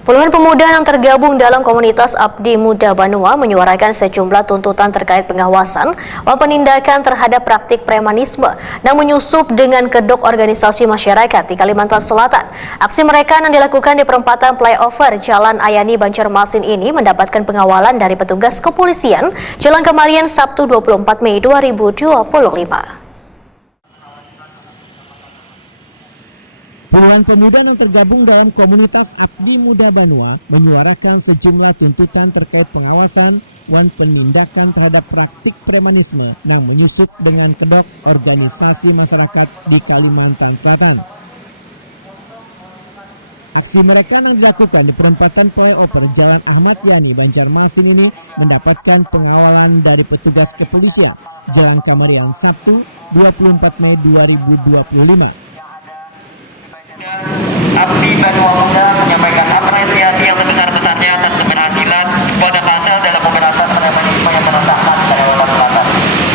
Puluhan pemuda yang tergabung dalam komunitas Abdi Muda Banua menyuarakan sejumlah tuntutan terkait pengawasan dan penindakan terhadap praktik premanisme dan menyusup dengan kedok organisasi masyarakat di Kalimantan Selatan. Aksi mereka yang dilakukan di perempatan flyover Jalan Ayani Banjarmasin ini mendapatkan pengawalan dari petugas kepolisian Jalan Kemarian Sabtu 24 Mei 2025. Puluhan pemuda yang tergabung dalam komunitas Abdi Muda Banua menyuarakan sejumlah tuntutan terkait pengawasan dan penindakan terhadap praktik premanisme yang menyusup dengan kedok organisasi masyarakat di Kalimantan Selatan. Aksi mereka yang dilakukan di perempatan flyover Jalan Ahmad Yani Banjarmasin ini mendapatkan pengawalan dari petugas kepolisian Jalan Kemarian Sabtu 24 Mei 2025. Abdi Banua Muda menyampaikan apresiasi yang sebesar-besarnya atas keberhasilan Polda Kalsel dalam memberantas premanisme yang meresahkan Kalimantan Selatan.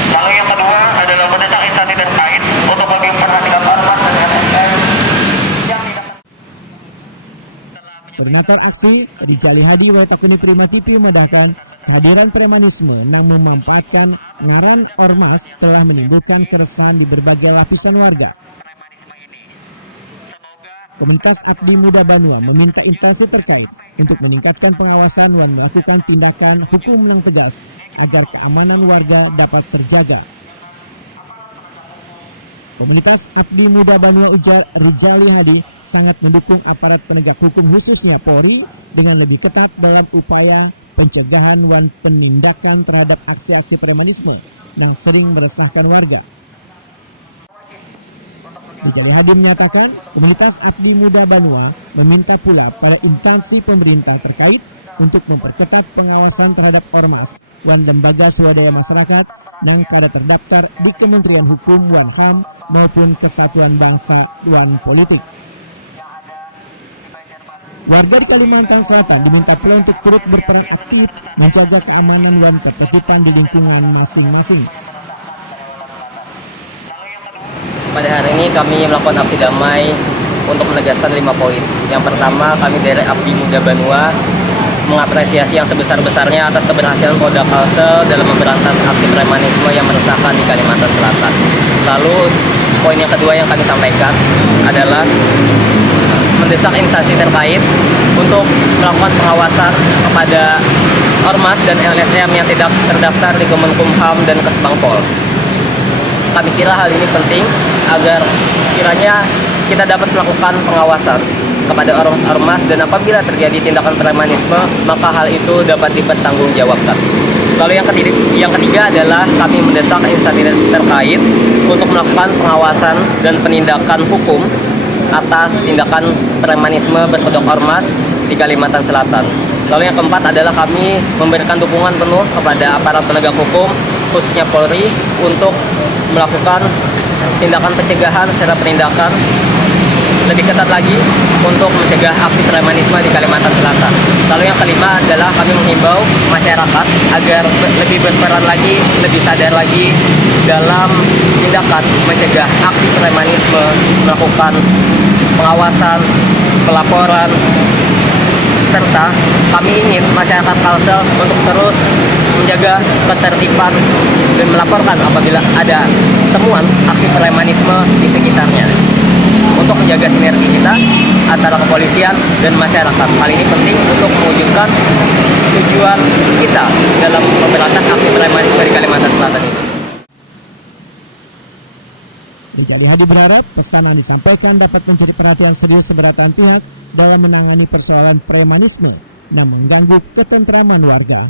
Lalu yang kedua adalah mendesak instansi terkait untuk lebih memperhatikan ormas dan LSM yang tidak. Koordinator aksi Rijali Hadi Waitakuni Prima TV memedahkan kehadiran premanisme yang memanfaatkan ngaran ormas telah menimbulkan keresahan di berbagai lapisan warga. Komunitas Abdi Muda Banua meminta instansi terkait untuk meningkatkan pengawasan dan melakukan tindakan hukum yang tegas agar keamanan warga dapat terjaga. Komunitas Abdi Muda Banua ujar Rijali Hadi sangat mendukung aparat penegak hukum khususnya Polri dengan lebih ketat dalam upaya pencegahan dan penindakan terhadap aksi-aksi premanisme yang sering meresahkan warga. Rijali Hadi menyatakan komunitas Abdi Muda Banua meminta pula pada instansi pemerintah terkait untuk memperketat pengawasan terhadap ormas dan lembaga swadaya masyarakat yang kada terdaftar di Kementerian Hukum dan HAM maupun Kesatuan Bangsa dan Politik. Warga di Kalimantan Selatan diminta pula untuk turut berperan aktif menjaga keamanan dan ketertiban di lingkungan masing-masing. Pada hari ini kami melakukan aksi damai untuk menegaskan 5 poin. Yang pertama, kami dari Abdi Muda Banua mengapresiasi yang sebesar-besarnya atas keberhasilan Polda Kalsel dalam memberantas aksi premanisme yang meresahkan di Kalimantan Selatan. Lalu, poin yang kedua yang kami sampaikan adalah mendesak instansi terkait untuk melakukan pengawasan kepada ormas dan LSM yang tidak terdaftar di Kemenkumham dan Kesbangpol. Kami kira hal ini penting agar kiranya kita dapat melakukan pengawasan kepada ormas dan apabila terjadi tindakan premanisme maka hal itu dapat dipertanggungjawabkan. Lalu yang ketiga adalah kami mendesak instansi terkait untuk melakukan pengawasan dan penindakan hukum atas tindakan premanisme berkedok ormas di Kalimantan Selatan. Lalu yang keempat adalah kami memberikan dukungan penuh kepada aparat penegak hukum khususnya Polri untuk melakukan tindakan pencegahan secara penindakan lebih ketat lagi untuk mencegah aksi premanisme di Kalimantan Selatan. Lalu yang kelima adalah kami menghimbau masyarakat agar lebih berperan lagi, lebih sadar lagi dalam tindakan mencegah aksi premanisme, melakukan pengawasan, pelaporan, serta kami ingin masyarakat Kalsel untuk terus menjaga ketertiban dan melaporkan apabila ada temuan aksi premanisme di sekitarnya untuk menjaga sinergi kita antara kepolisian dan masyarakat. Hal ini penting untuk mewujudkan tujuan kita dalam memberantas aksi premanisme di Kalimantan Selatan ini. Rijali Hadi berharap pesan yang disampaikan dapat mencari perhatian serius seberatan pihak dalam menangani persoalan premanisme yang mengganggu ketentraman warga.